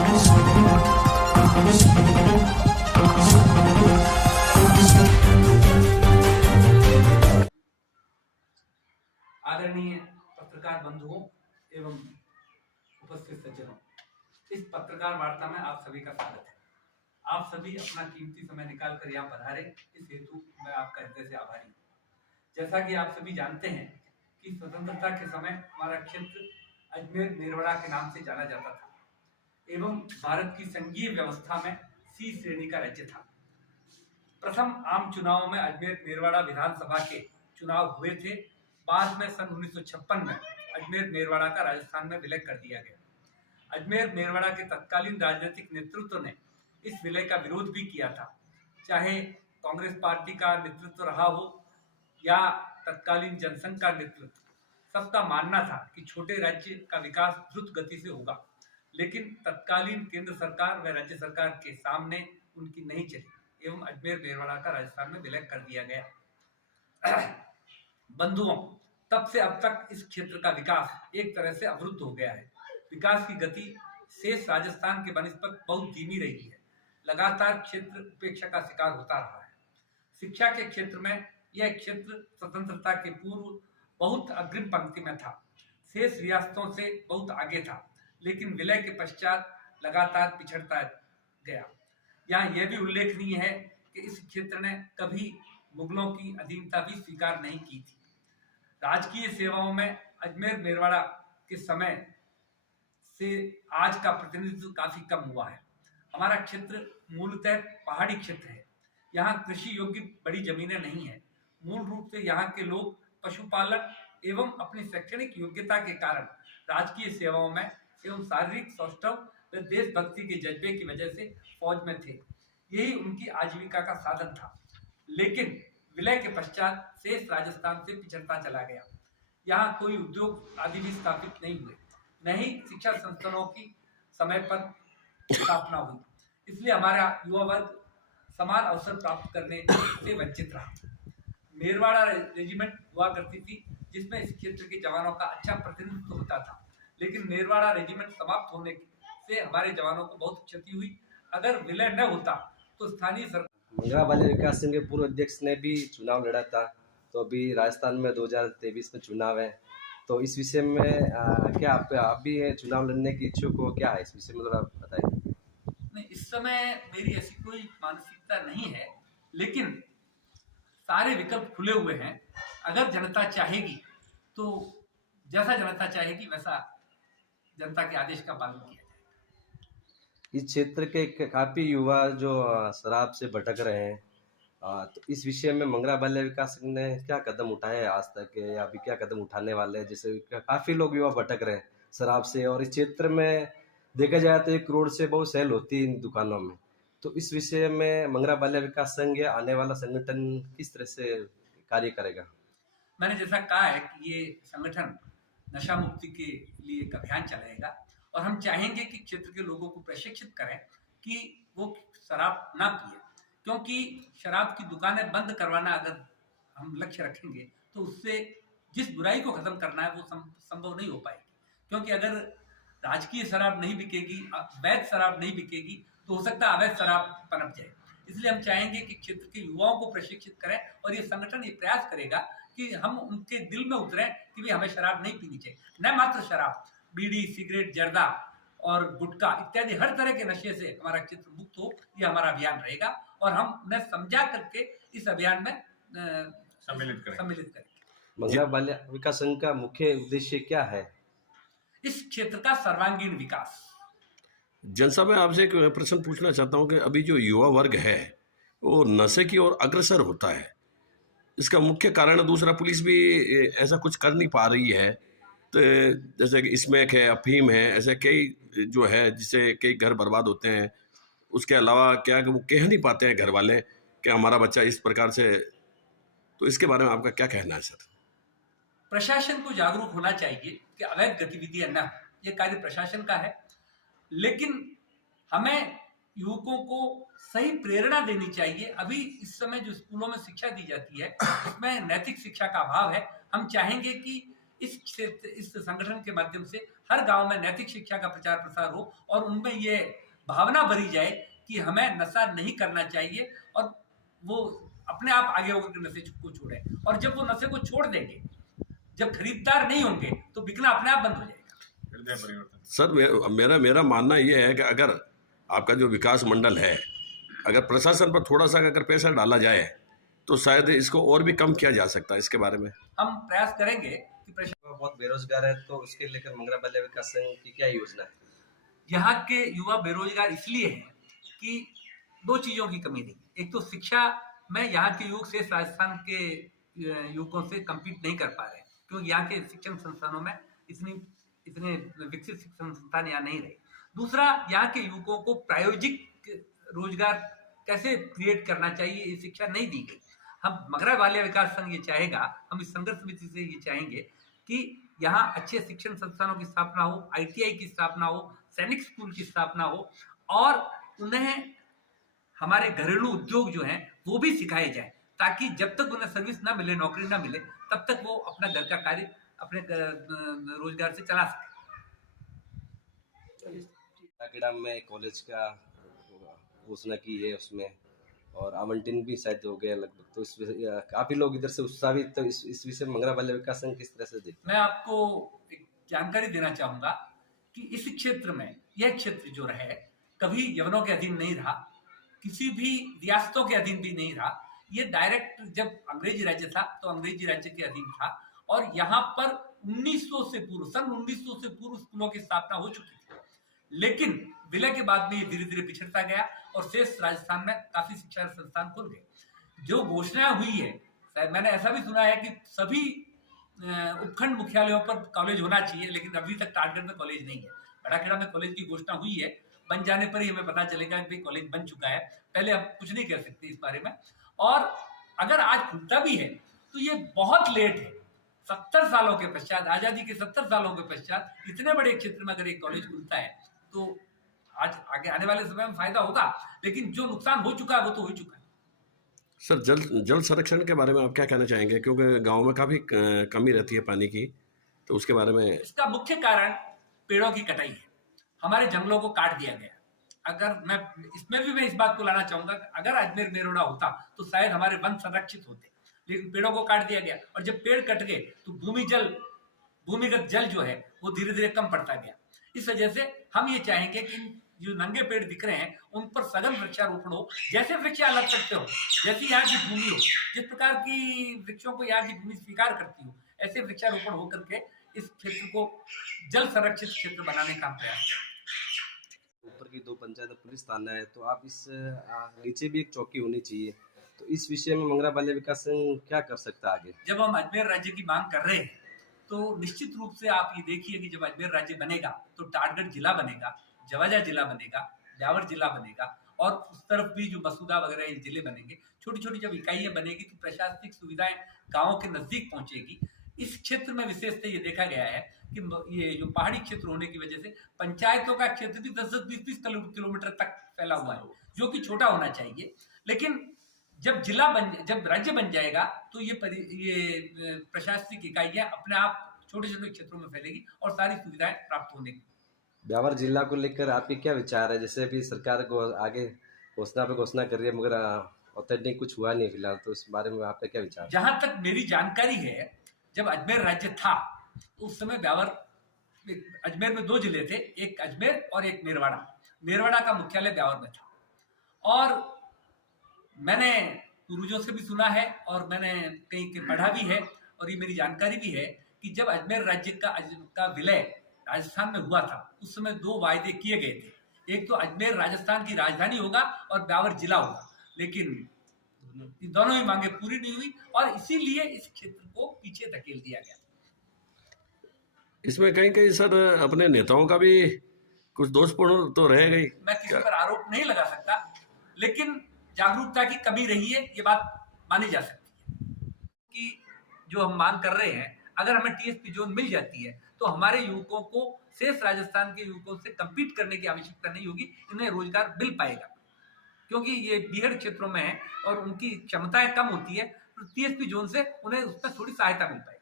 आदरणीय पत्रकार बंधुओं एवं उपस्थित सज्जनों, इस पत्रकार वार्ता में आप सभी का स्वागत है। आप सभी अपना कीमती समय निकालकर यहाँ पधारे, इस हेतु मैं आपका हृदय से आभारी हूँ। जैसा कि आप सभी जानते हैं कि स्वतंत्रता के समय हमारा क्षेत्र अजमेर मेरवड़ा के नाम से जाना जाता था एवं भारत की संघीय व्यवस्था में सी श्रेणी का राज्य था। प्रथम आम चुनाव में अजमेर मेरवाड़ा विधानसभा के चुनाव हुए थे। बाद में सन 1956 में अजमेर मेरवाड़ा का राजस्थान में विलय कर दिया गया। अजमेर मेरवाड़ा के तत्कालीन राजनीतिक नेतृत्व ने इस विलय का विरोध भी किया था, चाहे कांग्रेस पार्टी का नेतृत्व रहा हो या तत्कालीन जनसंघ का नेतृत्व। सबका मानना था कि छोटे राज्य का विकास द्रुत गति से होगा, लेकिन तत्कालीन केंद्र सरकार व राज्य सरकार के सामने उनकी नहीं चली एवं अजमेर मेरवाड़ा का राजस्थान में विलय कर दिया गया। बंधुओं, तब से अब तक इस क्षेत्र का विकास एक तरह से अवरुद्ध हो गया है। विकास की गति शेष राजस्थान के बनिस्पत बहुत धीमी रही है। लगातार क्षेत्र उपेक्षा का शिकार होता रहा है। शिक्षा के क्षेत्र में यह क्षेत्र स्वतंत्रता के पूर्व बहुत अग्रिम पंक्ति में था, शेष रियासतों से बहुत आगे था, लेकिन विलय के पश्चात लगातार पिछड़ता गया। यहाँ यह भी उल्लेखनीय है कि इस क्षेत्र ने कभी मुगलों की अधीनता भी स्वीकार नहीं की थी। राजकीय सेवाओं में अजमेर मेरवाड़ा के समय से आज का प्रतिनिधित्व काफी कम हुआ है। हमारा क्षेत्र मूलतः पहाड़ी क्षेत्र है। यहाँ कृषि योग्य बड़ी जमीनें नहीं है। मूल रूप से यहाँ के लोग पशुपालन एवं अपनी शैक्षणिक योग्यता के कारण राजकीय सेवाओं में एवं शारीरिक सौष्ठव व देशभक्ति के जज्बे की वजह से फौज में थे। यही उनकी आजीविका का साधन था। लेकिन विलय के पश्चात शेष राजस्थान से पिछड़ता चला गया। यहाँ कोई उद्योग आदि भी स्थापित नहीं हुए, न ही शिक्षा संस्थानों की समय पर स्थापना हुई। इसलिए हमारा युवा वर्ग समान अवसर प्राप्त करने से वंचित रहा। मेरवाड़ा रेजिमेंट हुआ करती थी, जिसमें इस क्षेत्र के जवानों का अच्छा प्रतिनिधित्व होता था, लेकिन मेरवाड़ा रेजिमेंट समाप्त होने से हमारे जवानों को बहुत क्षति हुई। अगर विलय न होता तो स्थानीय सरकार मंगरा बाल्या विकास संघ के पूर्व अध्यक्ष ने भी चुनाव लड़ा था। तो अभी राजस्थान में 2023 में चुनाव है, तो इस विषय में क्या आप भी चुनाव लड़ने की इच्छुक हो? क्या है इस विषय में थोड़ा बताइए। नहीं, इस समय मेरी ऐसी कोई मानसिकता नहीं है, लेकिन सारे विकल्प खुले हुए हैं। अगर जनता चाहेगी तो जैसा जनता चाहेगी वैसा जनता के आदेश का पालन किया जाएगा। इस क्षेत्र के काफी युवा जो शराब से भटक रहे हैं, तो इस विषय में मंगरा बाल्या विकास संघ ने क्या कदम उठाए आज तक, या अभी क्या कदम उठाने वाले हैं? जैसे काफी लोग युवा भटक रहे हैं शराब से, और इस क्षेत्र में देखा जाए तो 1 करोड़ से बहुत सेल होती है इन दुकानों में। तो इस विषय में मंगरा बाल्या विकास संघ या आने वाला संगठन किस तरह से कार्य करेगा? मैंने जैसा कहा है कि ये संगठन नशा मुक्ति के लिए एक अभियान चलाएगा और हम चाहेंगे कि क्षेत्र के लोगों को प्रशिक्षित करें कि वो शराब ना पिए, क्योंकि शराब की दुकानें बंद करवाना अगर हम लक्ष्य रखेंगे तो उससे जिस बुराई को खत्म करना है वो संभव नहीं हो पाएगी। क्योंकि अगर राजकीय शराब नहीं बिकेगी, वैध शराब नहीं बिकेगी, तो हो सकता है अवैध शराब पनप जाए। इसलिए हम चाहेंगे कि क्षेत्र के युवाओं को प्रशिक्षित करें और ये संगठन ये प्रयास करेगा कि हम उनके दिल में उतरें कि भी हमें शराब नहीं पीनी चाहिए। न मात्र शराब, बीड़ी, सिगरेट, जर्दा और गुटखा इत्यादि हर तरह के नशे से हमारा क्षेत्र मुक्त हो, ये हमारा अभियान रहेगा और हम उन्हें समझा करके इस अभियान में सम्मिलित करेंगे। मंगरा बाल्या विकास संघ का मुख्य उद्देश्य क्या है? इस क्षेत्र का सर्वांगीण विकास। जनसभा में आपसे एक प्रश्न पूछना चाहता हूं कि अभी जो युवा वर्ग है वो नशे की ओर अग्रसर होता है, इसका मुख्य कारण दूसरा पुलिस भी ऐसा कुछ कर नहीं पा रही है। तो जैसे कि स्मैक है, अफीम है, ऐसे कई जो है जिससे कई घर बर्बाद होते हैं। उसके अलावा क्या कि वो कह नहीं पाते हैं घर वाले कि हमारा बच्चा इस प्रकार से, तो इसके बारे में आपका क्या कहना है सर? प्रशासन को जागरूक होना चाहिए कि अवैध गतिविधियां न हो, ये कार्य प्रशासन का है, लेकिन हमें युवकों को सही प्रेरणा देनी चाहिए। अभी इस समय जो स्कूलों में शिक्षा दी जाती है उसमें नैतिक शिक्षा का अभाव है। हम चाहेंगे कि इस क्षेत्र, इस संगठन के माध्यम से हर गांव में नैतिक शिक्षा का प्रचार प्रसार हो और उनमें ये भावना भरी जाए कि हमें नशा नहीं करना चाहिए और वो अपने आप आगे होकर के नशे को छोड़े। और जब वो नशे को छोड़ देंगे, जब खरीदार नहीं होंगे तो बिकना अपने आप बंद हो जाएगा। सर मेरा मानना यह है कि अगर आपका जो विकास मंडल है, अगर प्रशासन पर थोड़ा सा अगर पैसा डाला जाए तो शायद इसको और भी कम किया जा सकता है। इसके बारे में हम प्रयास करेंगे कि बहुत बेरोजगार है, तो उसके लेकर मंगरा बाल्य विकास संघ की क्या योजना है? यहाँ के युवा बेरोजगार इसलिए हैं कि दो चीजों की कमी नहीं। एक तो शिक्षा में यहाँ के युवक शेष राजस्थान के युवकों से कम्पीट नहीं कर पा रहे, क्योंकि यहाँ के शिक्षण संस्थानों में इतने विकसित शिक्षण संस्थान यहाँ नहीं रहे। दूसरा, यहाँ के युवकों को प्रायोजिक रोजगार कैसे क्रिएट करना चाहिए, ये शिक्षा नहीं दी गई। हम मंगरा बाल्य विकास संघ ये चाहेगा, हम इस संघर्ष समिति से ये चाहेंगे कि यहाँ अच्छे शिक्षण संस्थानों की स्थापना हो, ITI की स्थापना हो, सैनिक स्कूल की स्थापना हो और उन्हें हमारे घरेलू उद्योग जो हैं वो भी सिखाए जाए, ताकि जब तक उन्हें सर्विस ना मिले, नौकरी ना मिले, तब तक वो अपना घर का कार्य अपने रोजगार से चला सके। काकीडाम में कॉलेज का घोषणा की है उसमें, और आवंटन भी शायद हो गया लगभग, तो इस काफी लोग इधर से उत्साहित, तो इस विषय में मंगरा बाल्य विकास संघ किस तरह से देखते हैं? मैं आपको एक जानकारी देना चाहूंगा कि इस क्षेत्र में, यह क्षेत्र जो है कभी यवनों के अधीन नहीं रहा, किसी भी रियासतों के अधीन भी नहीं रहा। ये डायरेक्ट जब अंग्रेजी राज्य था तो अंग्रेजी राज्य के अधीन था और यहाँ पर 1900 से पूर्व, सन 1900 से पूर्व स्कूलों की स्थापना हो चुकी थी। लेकिन विलय के बाद में ये धीरे धीरे पिछड़ता गया और शेष राजस्थान में काफी शिक्षा संस्थान खुल गए। जो घोषणा हुई है, शायद मैंने ऐसा भी सुना है कि सभी उपखंड मुख्यालयों पर कॉलेज होना चाहिए, लेकिन अभी तक टाटगढ़ में कॉलेज नहीं है। बड़ाखेड़ा में कॉलेज की घोषणा हुई है, बन जाने पर ही हमें पता चलेगा कि भाई कॉलेज बन चुका है। पहले हम कुछ नहीं कह सकते इस बारे में। और अगर आज खुलता भी है तो ये बहुत लेट है। 70 सालों के पश्चात, आजादी के 70 सालों के पश्चात इतने बड़े क्षेत्र में अगर एक कॉलेज खुलता है तो आज आगे आने वाले समय में फायदा होगा, लेकिन जो नुकसान हो चुका है वो तो हो चुका है। सर जल संरक्षण के बारे में आप क्या कहना चाहेंगे, क्योंकि गांव में काफी कमी रहती है पानी की, तो उसके बारे में? इसका मुख्य कारण पेड़ों की कटाई है। हमारे जंगलों को काट दिया गया। अगर मैं इस बात को लाना चाहूंगा, अगर अजमेर मेरौड़ा होता तो शायद हमारे वन संरक्षित होते, लेकिन पेड़ों को काट दिया गया और जब पेड़ कट गए तो भूमिगत जल जो है वो धीरे धीरे कम पड़ता गया। इस वजह से हम ये चाहेंगे कि जो नंगे पेड़ दिख रहे हैं उन पर सघन वृक्षारोपण हो। जैसे वृक्ष लग सकते हो, जैसी यहाँ की भूमि हो, जिस प्रकार की वृक्षों को यहाँ की भूमि स्वीकार करती हो, ऐसे वृक्षारोपण होकर के इस क्षेत्र को जल संरक्षित क्षेत्र बनाने का प्रयास है। ऊपर की 2 पंचायत पुलिस थाना है, तो आप इस नीचे भी एक चौकी होनी चाहिए, तो इस विषय में मंगरा बाल्य विकास संघ क्या कर सकता है आगे? जब हम अजमेर राज्य की मांग कर रहे हैं तो निश्चित रूप से आप ये देखिए कि जब अजमेर राज्य बनेगा तो टाटगढ़ जिला बनेगा, जवाजा जिला बनेगा, ब्यावर जिला बनेगा और उस तरफ भी जो मसूदा वगैरह जिले बनेंगे। छोटी छोटी जब इकाइयां बनेगी तो प्रशासनिक सुविधाएं गाँवों के नजदीक पहुंचेगी। इस क्षेत्र में विशेषतः ये देखा गया है कि ये जो पहाड़ी क्षेत्र होने की वजह से पंचायतों का क्षेत्र भी 10-10, 20-20 किलोमीटर तक फैला हुआ है, जो कि छोटा होना चाहिए। लेकिन जब राज्य बन जाएगा तो ये प्रशासनिक इकाइयां अपने आप छोटे छोटे क्षेत्रों में फैलेगी और सारी सुविधाएं प्राप्त होने की। ब्यावर जिला को लेकर आपके क्या विचार है? जैसे अभी सरकार को आगे घोषणा कर रही है, मगर ऑथेंटिक कुछ हुआ नहीं फिलहाल, तो इस बारे में आपका क्या विचार? जहां तक मेरी जानकारी है, जब अजमेर राज्य था तो उस समय अजमेर में 2 जिले थे, एक अजमेर और एक मेरवाड़ा का मुख्यालय ब्यावर में था। और मैंने पूर्वजों से भी सुना है और मैंने कहीं पढ़ा भी है और ये मेरी जानकारी भी है कि जब अजमेर राज्य का विलय राजस्थान में हुआ था उस समय 2 वायदे किए गए थे। एक तो अजमेर राजस्थान की राजधानी होगा और ब्यावर जिला होगा, लेकिन दोनों ही मांगे पूरी नहीं हुई और इसीलिए इस क्षेत्र को पीछे धकेल दिया गया। इसमें कहीं कहीं सर अपने नेताओं का भी कुछ दोषपूर्ण तो रह गई। मैं किसी पर आरोप नहीं लगा सकता, लेकिन जागरूकता की कमी रही है, ये बात मानी जा सकती है कि जो हम मांग कर रहे हैं, अगर हमें TSP जोन मिल जाती है तो हमारे युवकों को शेष राजस्थान के युवकों से कम्पीट करने की आवश्यकता नहीं होगी, इन्हें रोजगार मिल पाएगा, क्योंकि ये बीहड़ क्षेत्रों में है और उनकी क्षमताएं कम होती है, तो TSP जोन से उन्हें उसमें थोड़ी सहायता मिल पाएगी।